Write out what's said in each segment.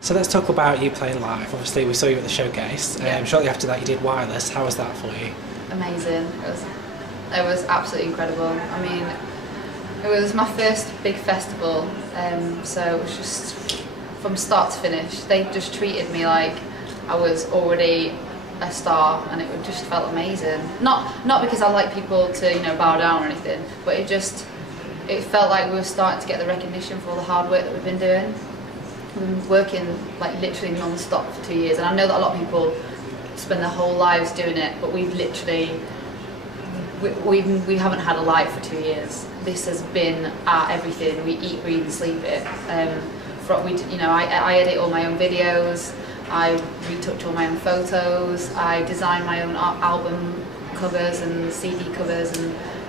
So let's talk about you playing live. Obviously we saw you at the showcase. Shortly after that you did Wireless. How was that for you? Amazing. It was absolutely incredible. I mean, it was my first big festival, so it was just from start to finish. They just treated me like I was already a star, and it just felt amazing. Not because I like people to bow down or anything, but it felt like we were starting to get the recognition for all the hard work that we've been doing. We've been working like literally non-stop for 2 years, and I know that a lot of people spend their whole lives doing it, but we've literally we haven't had a life for 2 years. This has been our everything. We eat, breathe, and sleep it. I edit all my own videos. I retouch all my own photos. I design my own album covers and CD covers,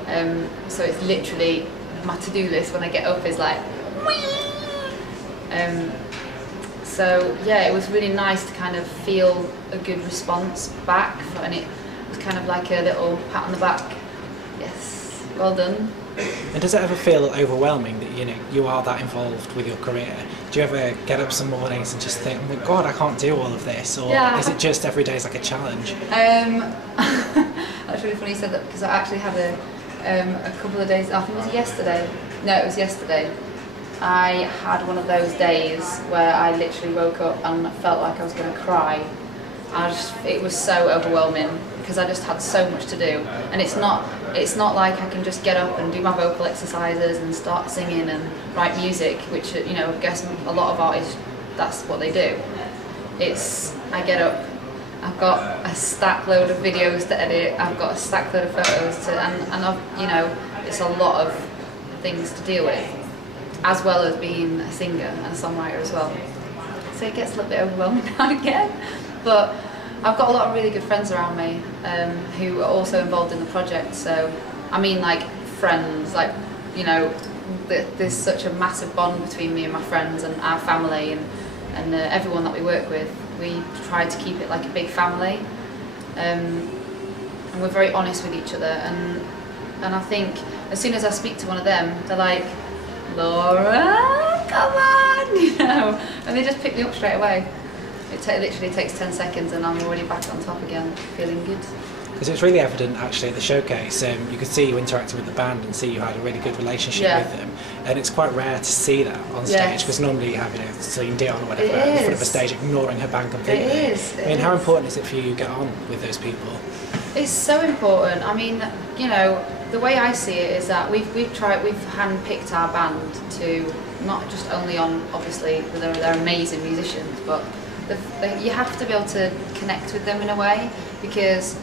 and so it's literally my to-do list when I get up is like. So yeah, it was really nice to kind of feel a good response back, and it was kind of like a little pat on the back. Yes, well done. And does it ever feel overwhelming that you are that involved with your career? Do you ever get up some mornings and just think, oh my God, I can't do all of this? Or is it just every day is like a challenge? That's really funny you said that, because I actually had a couple of days, I think it was yesterday. No, it was yesterday. I had one of those days where I literally woke up and felt like I was going to cry. It was so overwhelming because I just had so much to do, and it's not like I can just get up and do my vocal exercises and start singing and write music, which I guess a lot of artists, that's what they do. I get up, I've got a stack load of videos to edit, I've got a stack load of photos to, and it's a lot of things to deal with, as well as being a singer and a songwriter as well. So it gets a little bit overwhelming now and again. But I've got a lot of really good friends around me who are also involved in the project. So, I mean, like friends, like, there's such a massive bond between me and my friends and our family and everyone that we work with. We try to keep it like a big family. And we're very honest with each other. And I think as soon as I speak to one of them, they're like, Laura, come on, and they just pick me up straight away. It literally takes 10 seconds and I'm already back on top again, feeling good. Because it's really evident actually at the showcase, you could see you interacting with the band and see you had a really good relationship with them, and it's quite rare to see that on stage, because normally you have Celine Dion or whatever in front of a stage ignoring her band completely. It is. I mean, how important is it for you to get on with those people? It's so important. I mean, the way I see it is that we've handpicked our band to not just only on, obviously they're amazing musicians, but you have to be able to connect with them in a way, because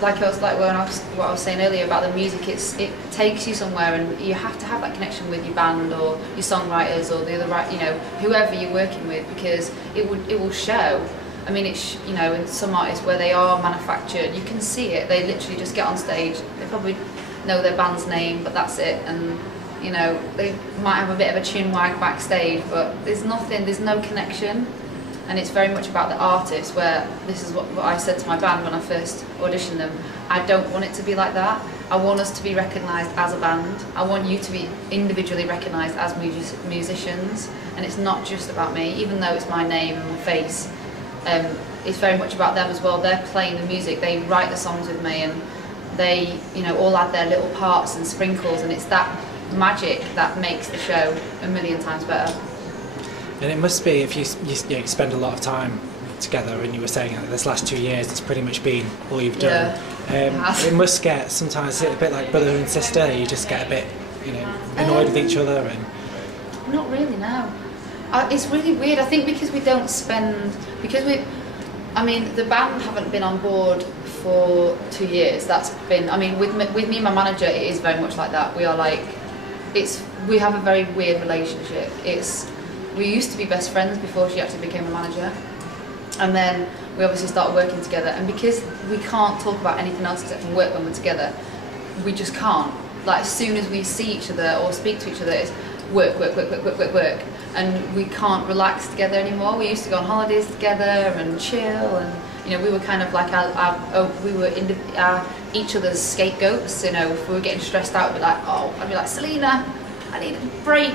what I was saying earlier about the music, it takes you somewhere, and you have to have that connection with your band or your songwriters or the other whoever you're working with, because it will show. I mean, in some artists where they are manufactured, you can see it. They literally just get on stage. They probably know their band's name, but that's it. And they might have a bit of a chin wag backstage, but there's no connection. And it's very much about the artist, where this is what I said to my band when I first auditioned them. I don't want it to be like that. I want us to be recognised as a band. I want you to be individually recognised as musicians. And it's not just about me, even though it's my name and my face. It's very much about them as well. They're playing the music, they write the songs with me, and they all add their little parts and sprinkles, and it's that magic that makes the show a million times better. And it must be, if you spend a lot of time together, and you were saying that this last 2 years it's pretty much been all you've done. It must get sometimes a bit like brother and sister. You just get a bit annoyed with each other. And not really, no. It's really weird. I think because the band haven't been on board for 2 years. That's been, with me and my manager, it is very much like that. We are like, we have a very weird relationship. We used to be best friends before she actually became a manager, and then we obviously started working together. And because we can't talk about anything else except for work when we're together, we just can't. Like, as soon as we see each other or speak to each other, it's work, work, work, work, work, work, work, and we can't relax together anymore. We used to go on holidays together and chill, and we were kind of like each other's scapegoats. If we were getting stressed out, I'd be like, Selena, I need a break.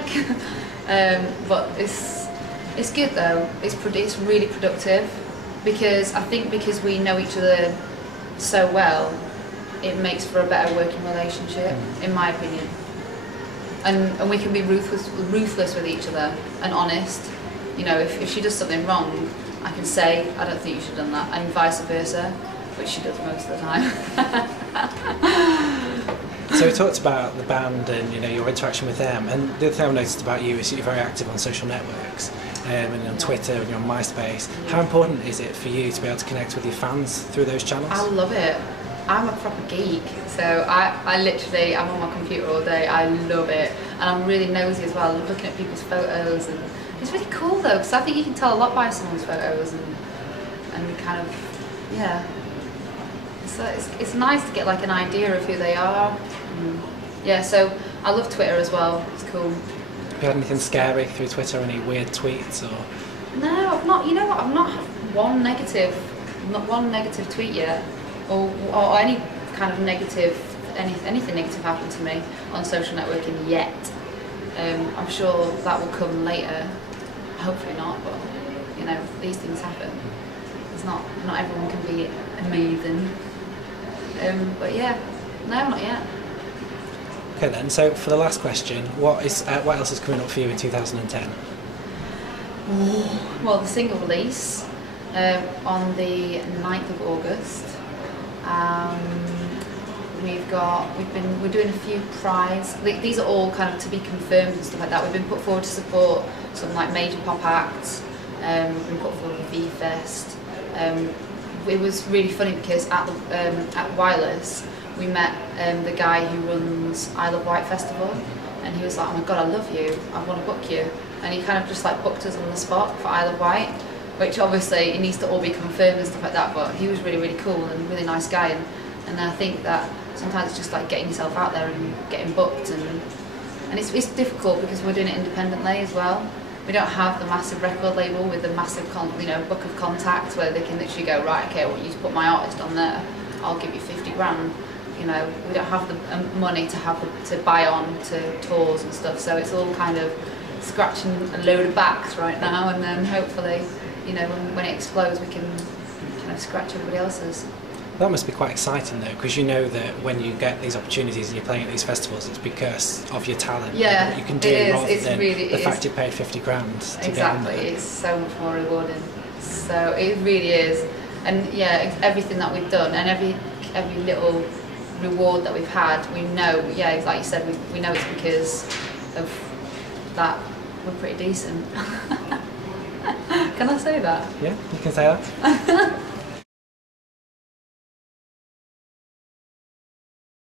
But it's It's good though. It's really productive, because I think because we know each other so well, it makes for a better working relationship, in my opinion. And we can be ruthless with each other and honest. You know, if she does something wrong, I can say, I don't think you should have done that, and vice versa, which she does most of the time. So we talked about the band and your interaction with them, and the other thing I've noticed about you is that you're very active on social networks, and on Twitter and you're on MySpace. How important is it for you to be able to connect with your fans through those channels? I love it. I'm a proper geek, so I'm on my computer all day. I love it, and I'm really nosy as well. I'm looking at people's photos, and it's really cool though, because I think you can tell a lot by someone's photos, and kind of, yeah. So it's nice to get like an idea of who they are. Yeah, so I love Twitter as well. It's cool. Have you had anything scary through Twitter? Any weird tweets or? No, I've not. You know what? I've not had not one negative tweet yet, or any kind of negative, anything negative happened to me on social networking yet. I'm sure that will come later. Hopefully not, but these things happen. It's not everyone can be amazing. But yeah, no, not yet. Okay then, so for the last question, what else is coming up for you in 2010? Well, the single release on the 9th of August. We're doing a few prize. These are all kind of to be confirmed and stuff like that. We've been put forward to support some like major pop acts. We've been put forward with V-Fest. It was really funny because at Wireless we met the guy who runs Isle of Wight Festival, and he was like, "Oh my god, I love you, I want to book you," and he kind of just like booked us on the spot for Isle of Wight, which obviously it needs to all be confirmed and stuff like that, but he was really, really cool and really nice guy, and I think that sometimes it's just like getting yourself out there and getting booked, and it's difficult because we're doing it independently as well. We don't have the massive record label with the massive book of contacts where they can literally go, right, okay, well, you put my artist on there, I'll give you 50 grand. We don't have the money to buy on to tours and stuff, so it's all kind of scratching a load of backs right now, and then hopefully, when it explodes, we can kind of scratch everybody else's. That must be quite exciting though, because you know that when you get these opportunities and you're playing at these festivals, it's because of your talent. Yeah, what you can do rather than the fact you paid 50 grand to exactly. get on there. It's so much more rewarding. So it really is, and yeah, everything that we've done and every little reward that we've had, we know. Yeah, like you said, we know it's because of that. We're pretty decent. Can I say that? Yeah, you can say that.